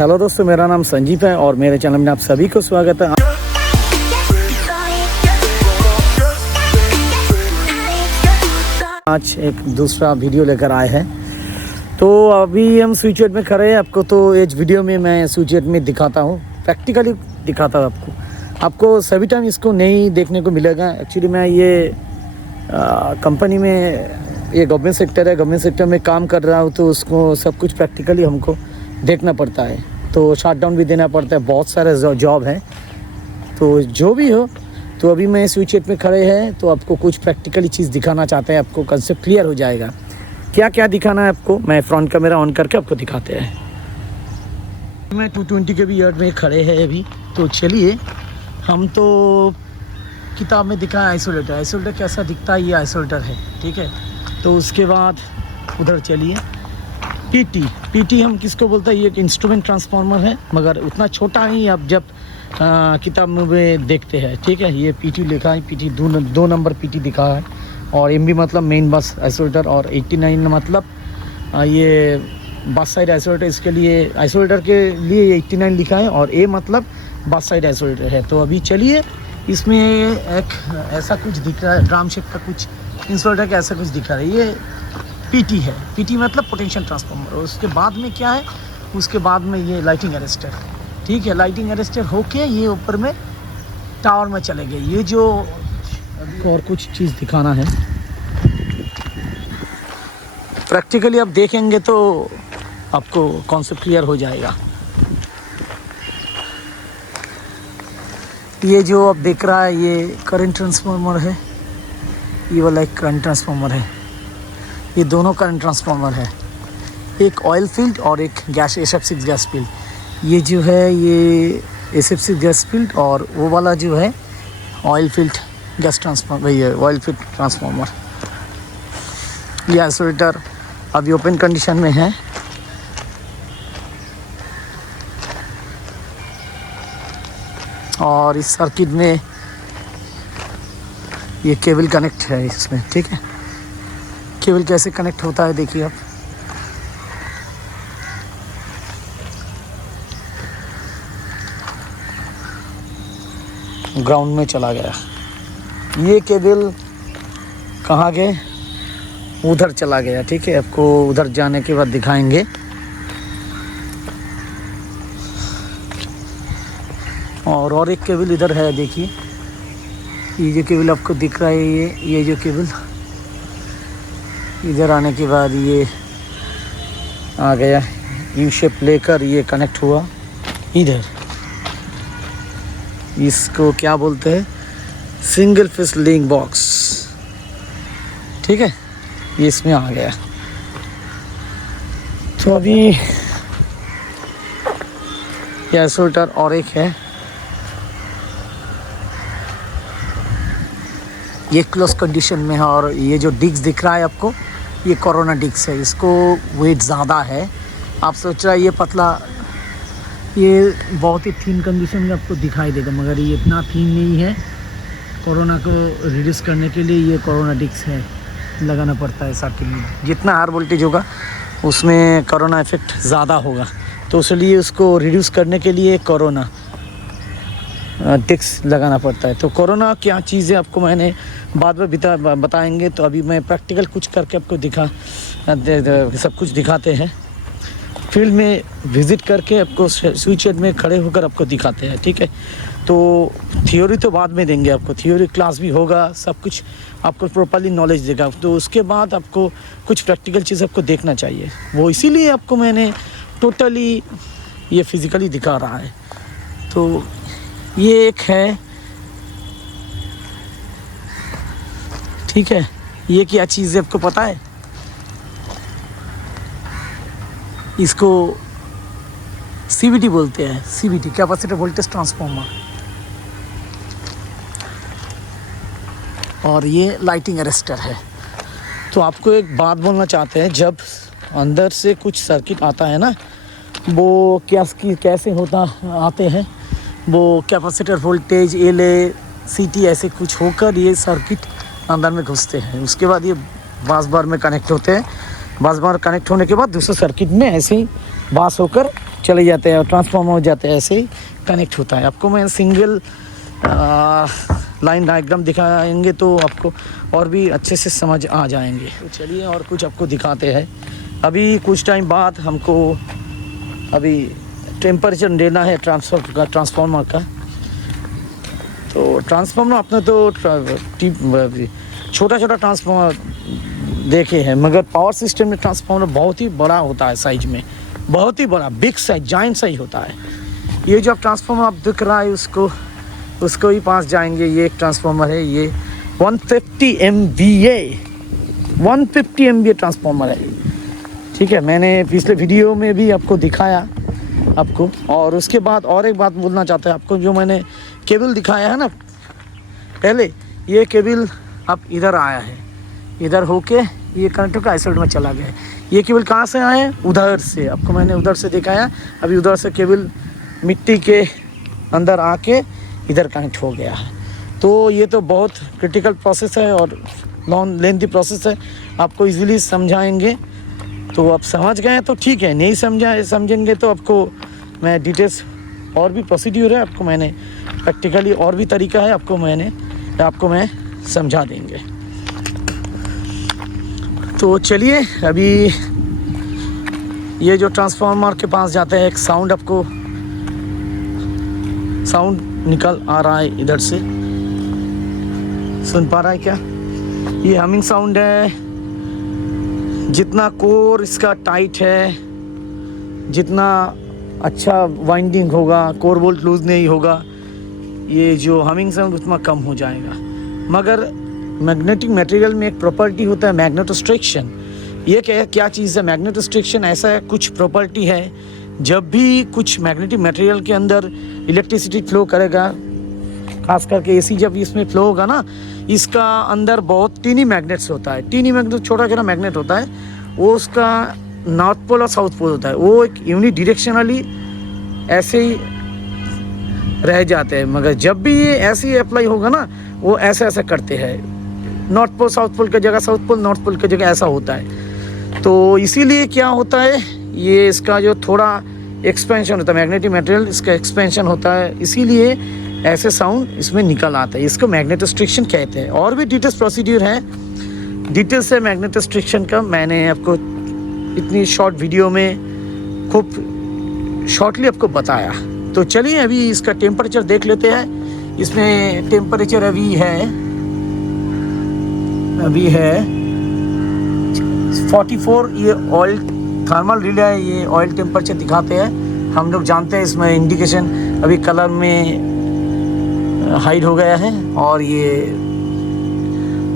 Hello दोस्तों, मेरा नाम संजीव है और मेरे चैनल में आप सभी को स्वागत है। आज एक दूसरा वीडियो लेकर आए हैं। तो अभी हम स्विच में खड़े हैं। आपको तो इस वीडियो में मैं स्विच में दिखाता हूँ, प्रैक्टिकली दिखाता हूँ आपको सभी टाइम इसको नहीं देखने को मिलेगा। एक्चुअली मैं ये कंपनी में, ये गवर्नमेंट सेक्टर है, गवर्नमेंट सेक्टर में काम कर रहा हूँ, तो उसको सब कुछ प्रैक्टिकली हमको देखना पड़ता है। तो शटडाउन भी देना पड़ता है, बहुत सारे जॉब हैं। तो जो भी हो, तो अभी मैं स्विच में खड़े हैं, तो आपको कुछ प्रैक्टिकली चीज़ दिखाना चाहते हैं। आपको कंसेप्ट क्लियर हो जाएगा क्या क्या दिखाना है आपको। मैं फ्रंट कैमरा ऑन करके आपको दिखाते हैं। मैं 220 के भी यार्ड में खड़े हैं अभी। तो चलिए, हम तो किताब में दिखा आइसोलेटर, आइसोलेटर कैसा दिखता है, ये आइसोलेटर है, ठीक है। तो उसके बाद उधर चलिए, पीटी हम किसको बोलते हैं, ये एक इंस्ट्रूमेंट ट्रांसफार्मर है, मगर उतना छोटा नहीं आप जब किताब में देखते हैं, ठीक है। ये पीटी लिखा है, पीटी दो नंबर पीटी दिखा है। और एमबी मतलब मेन बस आइसोलेटर, और 89 मतलब ये बस साइड आइसोलेटर। इसके लिए आइसोलेटर के लिए 89 लिखा है, और ए मतलब बस साइड आइसोलेटर है। तो अभी चलिए, इसमें एक ऐसा कुछ दिख रहा है, ड्राम शेप का कुछ इंसुलेटर का ऐसा कुछ दिखा रहा है। ये पीटी है, पीटी मतलब पोटेंशियल ट्रांसफार्मर। और उसके बाद में क्या है, उसके बाद में ये लाइटिंग अरेस्टर, ठीक है। लाइटिंग अरेस्टर होके ये ऊपर में टावर में चले गए। ये जो और कुछ चीज़ दिखाना है, प्रैक्टिकली आप देखेंगे तो आपको कॉन्सेप्ट क्लियर हो जाएगा। ये जो आप देख रहा है, ये करंट ट्रांसफार्मर है, ये वाला एक करंट ट्रांसफार्मर है। ये दोनों करंट ट्रांसफार्मर है, एक ऑयल फील्ड और एक गैस SF6 गैस फील्ड। ये जो है ये SF6 गैस फील्ड, और वो वाला जो है ऑयल फील्ड गैस ट्रांसफार्मर, ये ऑयल फील्ड ट्रांसफार्मर। ये आइसोलेटर अभी ओपन कंडीशन में है। और इस सर्किट में ये केबल कनेक्ट है इसमें, ठीक है। केबल कैसे कनेक्ट होता है देखिए आप। ग्राउंड में चला गया। ये केबल कहाँ गए, उधर चला गया, ठीक है। आपको उधर जाने के बाद दिखाएंगे। और एक केबल इधर है, देखिए। ये जो केबल आपको दिख रहा है, ये जो केबल इधर आने के बाद ये आ गया, यू शेप लेकर ये कनेक्ट हुआ इधर। इसको क्या बोलते हैं, सिंगल फेस लिंक बॉक्स, ठीक है। ये इसमें आ गया। तो अभी ये आइसोलेटर और एक है, ये क्लोज कंडीशन में है। और ये जो डिस्क दिख रहा है आपको, ये कोरोना डिस्क है। इसको वेट ज़्यादा है। आप सोच रहे हैं ये पतला, ये बहुत ही थीन कंडीशन में आपको दिखाई देगा, मगर ये इतना थीन नहीं है। कोरोना को रिड्यूस करने के लिए ये कोरोना डिस्क है, लगाना पड़ता है सर्किट में। जितना हाई वोल्टेज होगा उसमें कोरोना इफेक्ट ज़्यादा होगा, तो इसलिए उसको रिड्यूस करने के लिए कोरोना डिस्क लगाना पड़ता है। तो कोरोना क्या चीज़ है आपको मैंने बाद में बताएंगे। तो अभी मैं प्रैक्टिकल कुछ करके आपको सब कुछ दिखाते हैं। फील्ड में विज़िट करके आपको स्विच में खड़े होकर आपको दिखाते हैं, ठीक है। तो थ्योरी तो बाद में देंगे आपको, थ्योरी क्लास भी होगा, सब कुछ आपको प्रॉपर्ली नॉलेज देगा। तो उसके बाद आपको कुछ प्रैक्टिकल चीज़ आपको देखना चाहिए। वो इसीलिए आपको मैंने टोटली ये फिज़िकली दिखा रहा है। तो ये एक है, ठीक है। ये क्या चीज़ है आपको पता है, इसको CVT बोलते हैं, CVT कैपेसिटर वोल्टेज ट्रांसफार्मर। और ये लाइटिंग अरेस्टर है। तो आपको एक बात बोलना चाहते हैं, जब अंदर से कुछ सर्किट आता है ना, वो कैसे होता आते हैं, वो कैपेसिटर वोल्टेज LA CT ऐसे कुछ होकर ये सर्किट अंदर में घुसते हैं। उसके बाद ये बस बार में कनेक्ट होते हैं। बस बार कनेक्ट होने के बाद दूसरे सर्किट में ऐसे ही पास होकर चले जाते हैं और ट्रांसफॉर्मर हो जाते हैं, ऐसे ही कनेक्ट होता है। आपको मैं सिंगल लाइन डायग्राम दिखाएंगे तो आपको और भी अच्छे से समझ आ जाएंगे। तो चलिए और कुछ आपको दिखाते हैं। अभी कुछ टाइम बाद हमको अभी टेम्परेचर लेना है ट्रांसफार्मर का। तो ट्रांसफार्मर अपने तो छोटा छोटा ट्रांसफार्मर देखे हैं, मगर पावर सिस्टम में ट्रांसफार्मर बहुत ही बड़ा होता है साइज में, बहुत ही बड़ा, बिग साइज, जाइंट साइज होता है। ये जो ट्रांसफार्मर आप दिख रहा है उसको ही पास जाएंगे। ये एक ट्रांसफार्मर है, ये 150 MVA ट्रांसफार्मर है। ठीक है, मैंने पिछले वीडियो में भी आपको दिखाया आपको। और उसके बाद और एक बात बोलना चाहता है आपको, जो मैंने केबल दिखाया है ना पहले, ये केबल अब इधर आया है, इधर होके ये कनेक्टर का आइसोलेट में चला गया है। ये केबल कहाँ से आए हैं? उधर से, आपको मैंने उधर से दिखाया। अभी उधर से केबल मिट्टी के अंदर आके इधर कनेक्ट हो गया है। तो ये तो बहुत क्रिटिकल प्रोसेस है और लॉन्ग लेंथी प्रोसेस है। आपको इजीली समझाएंगे तो आप समझ गए तो ठीक है, नहीं समझेंगे तो आपको मैं डिटेल्स और भी प्रोसीड्यूर है, आपको मैंने प्रैक्टिकली और भी तरीका है, आपको मैं समझा देंगे। तो चलिए अभी ये जो ट्रांसफार्मर के पास जाते हैं, एक साउंड निकल आ रहा है इधर से, सुन पा रहा है क्या? ये हमिंग साउंड है। जितना कोर इसका टाइट है, जितना अच्छा वाइंडिंग होगा, कोर बोल्ट लूज नहीं होगा, ये जो हमिंग साउंड उतना कम हो जाएगा। मगर मैग्नेटिक मटेरियल में एक प्रॉपर्टी होता है मैग्नेटोस्ट्रिक्शन। ये क्या चीज़ है? मैग्नेटोस्ट्रिक्शन ऐसा कुछ प्रॉपर्टी है, जब भी कुछ मैग्नेटिक मटेरियल के अंदर इलेक्ट्रिसिटी फ्लो करेगा, खास करके एसी जब इसमें फ्लो होगा ना, इसका अंदर बहुत टीनी मैग्नेट्स होता है। टीनी मैग्नेट छोटा छोटा मैग्नेट होता है, वो उसका नॉर्थ पोल और साउथ पोल होता है। वो एक यूनि डायरेक्शनली ऐसे ही रह जाते हैं, मगर जब भी ये ऐसे ही अप्लाई होगा ना, वो ऐसा करते हैं। नॉर्थ पोल साउथ पोल की जगह, साउथ पोल नॉर्थ पोल की जगह ऐसा होता है। तो इसीलिए क्या होता है, ये इसका जो थोड़ा एक्सपेंशन होता है मैग्नेटिक मटेरियल, इसका एक्सपेंशन होता है, इसीलिए ऐसे साउंड इसमें निकल आता है। इसको मैग्नेटोस्ट्रिक्शन कहते हैं। और भी डिटेल्स प्रोसीड्यूर है, डिटेल्स है मैग्नेटोस्ट्रिक्शन का, मैंने आपको इतनी शॉर्ट वीडियो में खूब शॉर्टली आपको बताया। तो चलिए अभी इसका टेम्परेचर देख लेते हैं। इसमें टेम्परेचर अभी है 44। ये ऑयल थर्मल रिले है, ये ऑयल टेम्परेचर दिखाते हैं। हम लोग जानते हैं इसमें इंडिकेशन अभी कलर में हाइड हो गया है, और ये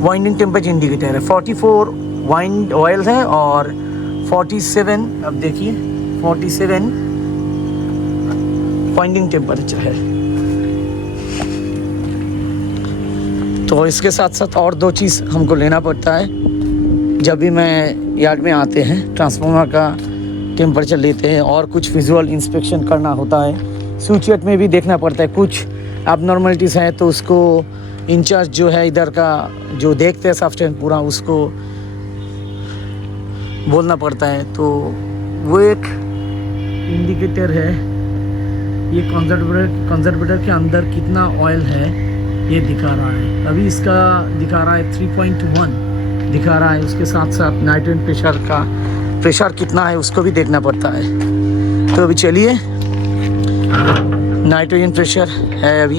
वाइंडिंग टेम्परेचर इंडिकेटर है। 44 वाइंड ऑयल है और 47, अब देखिए 47 वाइंडिंग टेम्परेचर है। तो इसके साथ साथ और दो चीज़ हमको लेना पड़ता है जब भी मैं यार्ड में आते हैं। ट्रांसफार्मर का टेम्परेचर लेते हैं और कुछ विजुअल इंस्पेक्शन करना होता है। स्विच यार्ड में भी देखना पड़ता है, कुछ एबनॉर्मलिटीज़ हैं तो उसको इंचार्ज जो है इधर का, जो देखते हैं सॉफ्टवेयर पूरा, उसको बोलना पड़ता है। तो वो एक इंडिकेटर है, ये कंजर्वेटर के अंदर कितना ऑयल है ये दिखा रहा है। अभी इसका दिखा रहा है 3.1 दिखा रहा है। उसके साथ साथ नाइट्रोजन प्रेशर कितना है उसको भी देखना पड़ता है। तो अभी चलिए, नाइट्रोजन प्रेशर है, अभी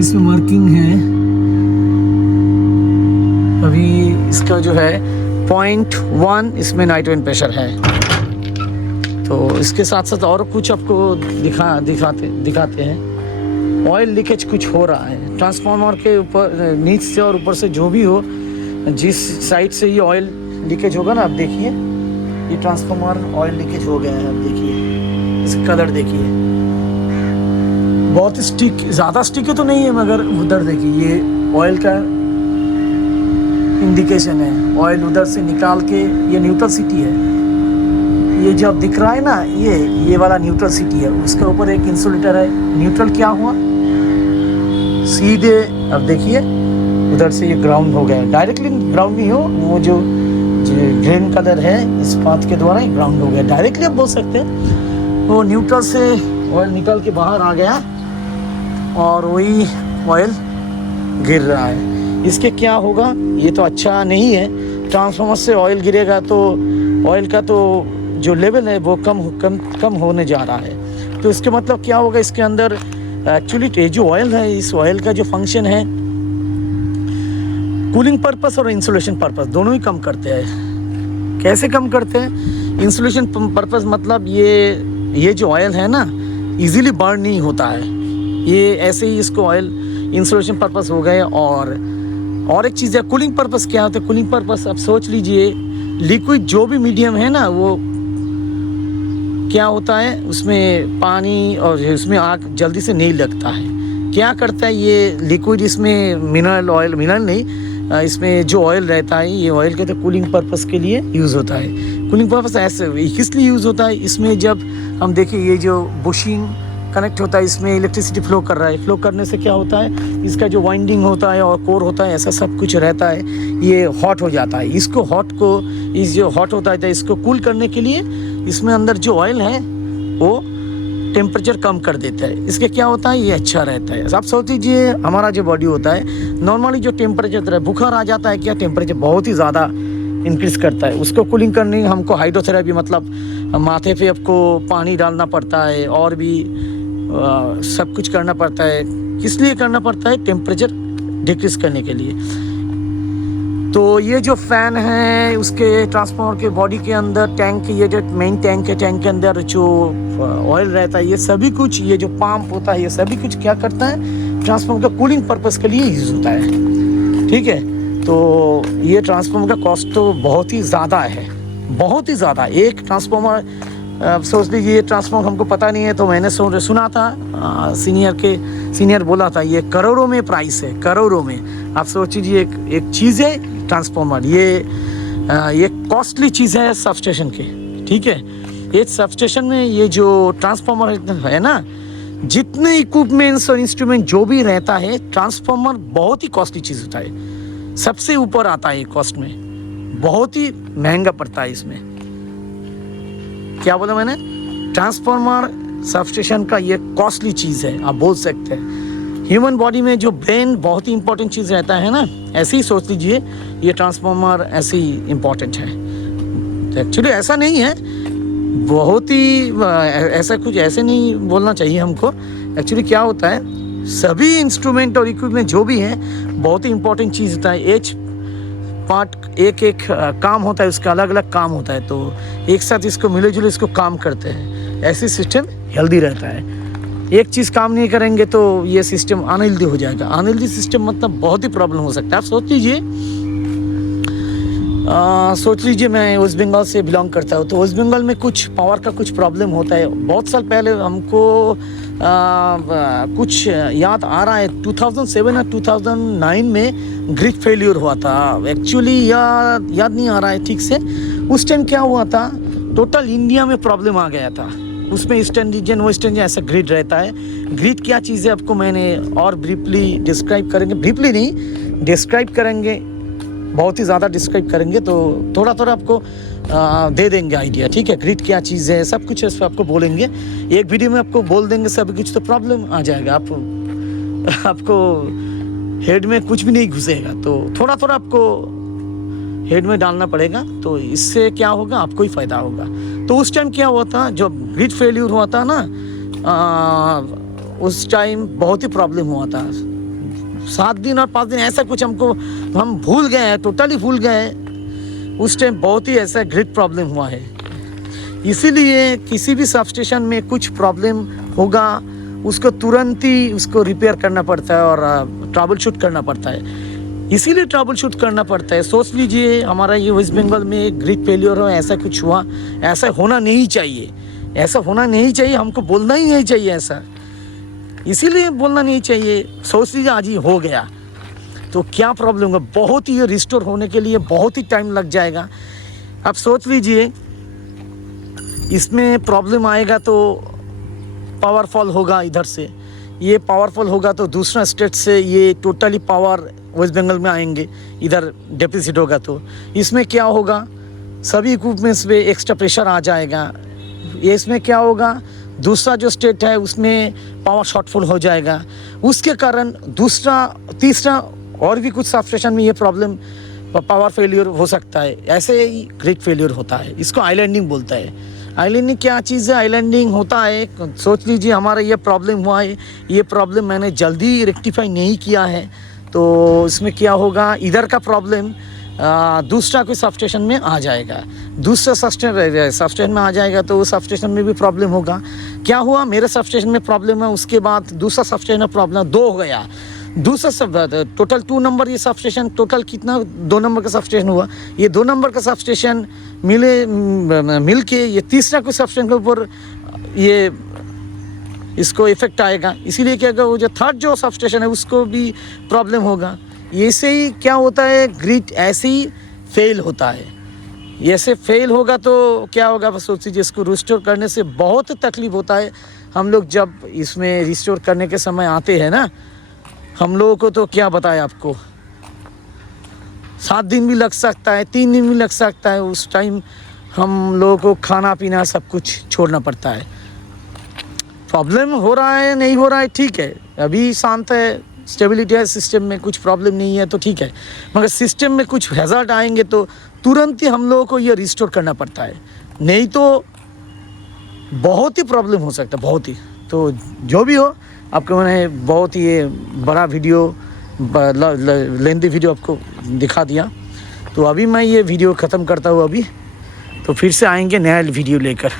इसमें मार्किंग है। अभी इसका जो है 0.1 इसमें नाइट्रोजन प्रेशर है। तो इसके साथ साथ और कुछ आपको दिखाते हैं। ऑयल लीकेज कुछ हो रहा है ट्रांसफार्मर के ऊपर, नीचे से और ऊपर से, जो भी हो, जिस साइड से ये ऑयल लीकेज होगा ना, आप देखिए ये ट्रांसफार्मर ऑयल लीकेज हो गया है। आप देखिए इसका कलर देखिए, बहुत ज़्यादा स्टिकी तो नहीं है, मगर उधर देखिए ये ऑयल का इंडिकेशन है। ऑयल उधर से निकाल के, ये न्यूट्रल सिटी है, ये जो अब दिख रहा है ना, ये वाला न्यूट्रल सिटी है। उसके ऊपर एक इंसुलेटर है। न्यूट्रल क्या हुआ, सीधे अब देखिए उधर से ये ग्राउंड हो गया। डायरेक्टली ग्राउंड नहीं हो, वो जो ग्रीन कलर है, इस पाथ के द्वारा ग्राउंड हो गया। डायरेक्टली आप बोल सकते हैं वो न्यूट्रल से ऑयल निकल के बाहर आ गया और वही ऑयल गिर रहा है। इसके क्या होगा, ये तो अच्छा नहीं है। ट्रांसफार्मर से ऑयल गिरेगा तो ऑयल का तो जो लेवल है वो कम होने जा रहा है। तो इसके मतलब क्या होगा, इसके अंदर एक्चुअली जो ऑयल है, इस ऑयल का जो फंक्शन है कूलिंग पर्पस और इंसुलेशन पर्पस दोनों ही कम करते हैं। कैसे कम करते हैं? इंसुलेशन पर्पस मतलब ये जो ऑयल है ना, इजीली बर्न नहीं होता है। ये ऐसे ही इसको ऑयल इंसुलेशन पर्पस हो गए। और एक चीज़ है कूलिंग पर्पस। क्या होता है कूलिंग पर्पस? आप सोच लीजिए, लिक्विड जो भी मीडियम है ना, वो क्या होता है, उसमें पानी और उसमें आग जल्दी से नहीं लगता है। क्या करता है ये लिक्विड, इसमें मिनरल नहीं, इसमें जो ऑयल रहता है, ये ऑयल के तो कूलिंग पर्पस के लिए यूज़ होता है। कूलिंग पर्पस ऐसे इसलिए यूज़ होता है, इसमें जब हम देखें ये जो बुशिंग कनेक्ट होता है, इसमें इलेक्ट्रिसिटी फ्लो कर रहा है। फ्लो करने से क्या होता है, इसका जो वाइंडिंग होता है और कोर होता है, ऐसा सब कुछ रहता है, ये हॉट हो जाता है। इस जो हॉट होता है इसको कूल करने के लिए इसमें अंदर जो ऑयल है वो टेम्परेचर कम कर देता है। इसके क्या होता है, ये अच्छा रहता है। आप सोच लीजिए हमारा जो बॉडी होता है, नॉर्मली जो टेम्परेचर बुखार आ जाता है, क्या टेम्परेचर बहुत ही ज़्यादा इंक्रीज़ करता है। उसको कूलिंग करने हमको हाइड्रोथेरेपी मतलब माथे पे आपको पानी डालना पड़ता है और भी सब कुछ करना पड़ता है। किस लिए करना पड़ता है? टेम्परेचर डिक्रीज़ करने के लिए। तो ये जो फ़ैन है उसके ट्रांसफार्मर के बॉडी के अंदर टैंक, ये जो मेन टैंक है, टैंक के अंदर जो ऑयल रहता है, ये सभी कुछ, ये जो पंप होता है, ये सभी कुछ क्या करता है, ट्रांसफार्मर का कूलिंग पर्पस के लिए यूज़ होता है। ठीक है, तो ये ट्रांसफार्मर का कॉस्ट तो बहुत ही ज़्यादा है, बहुत ही ज़्यादा। एक ट्रांसफार्मर सोच लीजिए, ये ट्रांसफार्मर हमको पता नहीं है, तो मैंने सुना था, सीनियर बोला था, ये करोड़ों में प्राइस है, करोड़ों में। आप सोच लीजिए एक चीज़ है ट्रांसफार्मर, ये कॉस्टली चीज़ है सबस्टेशन के। ठीक है, ये सबस्टेशन में ये जो ट्रांसफार्मर है ना, जितने इक्विपमेंट्स और इंस्ट्रूमेंट जो भी रहता है, ट्रांसफार्मर बहुत ही कॉस्टली चीज़ होता है, सबसे ऊपर आता है कॉस्ट में, बहुत ही महंगा पड़ता है इसमें। क्या बोला मैंने? ट्रांसफार्मर सबस्टेशन का ये कॉस्टली चीज़ है, आप बोल सकते हैं। ह्यूमन बॉडी में जो ब्रेन बहुत ही इंपॉर्टेंट चीज़ रहता है ना, ऐसे ही सोच लीजिए ये ट्रांसफार्मर ऐसे ही इम्पॉर्टेंट है। एक्चुअली ऐसा नहीं है, बहुत ही ऐसा कुछ ऐसे नहीं बोलना चाहिए हमको। एक्चुअली क्या होता है, सभी इंस्ट्रूमेंट और इक्विपमेंट जो भी है बहुत ही इंपॉर्टेंट चीज़ होता है। एच पार्ट एक काम होता है, उसका अलग अलग काम होता है, तो एक साथ इसको मिले जुले इसको काम करते हैं। ऐसे सिस्टम हेल्दी रहता है। एक चीज़ काम नहीं करेंगे तो ये सिस्टम अनहेल्दी हो जाएगा। अनहेल्दी सिस्टम मतलब बहुत ही प्रॉब्लम हो सकता है। आप सोच लीजिए मैं वेस्ट बंगाल से बिलोंग करता हूँ, तो वेस्ट बंगाल में कुछ पावर का कुछ प्रॉब्लम होता है। बहुत साल पहले हमको कुछ याद आ रहा है, 2007 या 2009 में ग्रिड फेल्यूर हुआ था। एक्चुअली याद नहीं आ रहा है ठीक से। उस टाइम क्या हुआ था, टोटल इंडिया में प्रॉब्लम आ गया था। उसमें ईस्टर्न रीजन वेस्टर्न रीजन ऐसा ग्रिड रहता है। ग्रिड क्या चीज़ है आपको मैंने और ब्रीफली डिस्क्राइब करेंगे, ब्रीफली नहीं डिस्क्राइब करेंगे, बहुत ही ज़्यादा डिस्क्राइब करेंगे तो थोड़ा थोड़ा आपको दे देंगे आइडिया। ठीक है, ग्रिड क्या चीज़ है, सब कुछ इस पर आपको बोलेंगे। एक वीडियो में आपको बोल देंगे सब कुछ तो प्रॉब्लम आ जाएगा, आपको हेड में कुछ भी नहीं घुसेगा, तो थोड़ा थोड़ा आपको हेड में डालना पड़ेगा। तो इससे क्या होगा, आपको ही फ़ायदा होगा। तो उस टाइम क्या हुआ था, जब ग्रिड फेल्यूर हुआ था ना, उस टाइम बहुत ही प्रॉब्लम हुआ था। 7 दिन और 5 दिन ऐसा कुछ हम भूल गए हैं, टोटली भूल गए। उस टाइम बहुत ही ऐसा ग्रिड प्रॉब्लम हुआ है। इसीलिए किसी भी सबस्टेशन में कुछ प्रॉब्लम होगा, उसको तुरंत ही उसको रिपेयर करना पड़ता है और ट्रबल शूट करना पड़ता है। इसीलिए ट्रबल शूट करना पड़ता है। सोच लीजिए हमारा ये वेस्ट बंगाल में ग्रिड फेल्योर हो, ऐसा कुछ हुआ, ऐसा होना नहीं चाहिए, ऐसा होना नहीं चाहिए, हमको बोलना ही नहीं चाहिए ऐसा, इसीलिए बोलना नहीं चाहिए। सोच लीजिए आज ही हो गया तो क्या प्रॉब्लम होगा, बहुत ही रिस्टोर होने के लिए बहुत ही टाइम लग जाएगा। अब सोच लीजिए इसमें प्रॉब्लम आएगा तो पावरफॉल होगा, इधर से ये पावरफुल होगा तो दूसरा स्टेट से ये टोटली पावर वेस्ट बंगाल में आएंगे, इधर डेफिसिट होगा तो इसमें क्या होगा, सभी इक्विपमेंट्स पे एक्स्ट्रा प्रेशर आ जाएगा। ये इसमें क्या होगा, दूसरा जो स्टेट है उसमें पावर शॉर्टफॉल हो जाएगा। उसके कारण दूसरा तीसरा और भी कुछ सबस्टेशन में ये प्रॉब्लम पावर फेलियर हो सकता है। ऐसे ही ग्रिड फेलियर होता है, इसको आइलैंडिंग बोलता है। आइलैंडिंग क्या चीज़ है? आइलैंडिंग होता है, सोच लीजिए हमारा ये प्रॉब्लम हुआ है, ये प्रॉब्लम मैंने जल्दी रेक्टिफाई नहीं किया है, तो इसमें क्या होगा, इधर का प्रॉब्लम दूसरा कोई सबस्टेशन में आ जाएगा, दूसरा सबस्टेशन में आ जाएगा, तो उस सबस्टेशन में भी प्रॉब्लम होगा। क्या हुआ, मेरे सबस्टेशन में प्रॉब्लम है, उसके बाद दूसरा सबस्टेशन में प्रॉब्लम 2 हो गया, दूसरा सब टोटल 2 नंबर ये सबस्टेशन, टोटल कितना 2 नंबर का सबस्टेशन हुआ। ये 2 नंबर का सबस्टेशन मिल के ये तीसरा कोई सबस्टेशन के ऊपर ये इसको इफेक्ट आएगा। इसीलिए क्या होगा, वो जो थर्ड जो सबस्टेशन है उसको भी प्रॉब्लम होगा। ऐसे ही क्या होता है, ग्रिड ऐसे ही फेल होता है। ऐसे फेल होगा तो क्या होगा, बस सोच लीजिए, इसको रिस्टोर करने से बहुत तकलीफ होता है। हम लोग जब इसमें रिस्टोर करने के समय आते हैं ना, हम लोगों को तो क्या बताएं आपको, 7 दिन भी लग सकता है, 3 दिन भी लग सकता है। उस टाइम हम लोगों को खाना पीना सब कुछ छोड़ना पड़ता है। प्रॉब्लम हो रहा है, नहीं हो रहा है, ठीक है, अभी शांत है, स्टेबिलिटी है सिस्टम में, कुछ प्रॉब्लम नहीं है तो ठीक है, मगर सिस्टम में कुछ हैज़ार्ड आएंगे तो तुरंत ही हम लोगों को ये रिस्टोर करना पड़ता है, नहीं तो बहुत ही प्रॉब्लम हो सकता है, बहुत ही। तो जो भी हो, आपको मैंने बहुत ही ये बड़ा वीडियो, लेंथी वीडियो आपको दिखा दिया। तो अभी मैं ये वीडियो ख़त्म करता हूँ अभी, तो फिर से आएंगे नया वीडियो लेकर।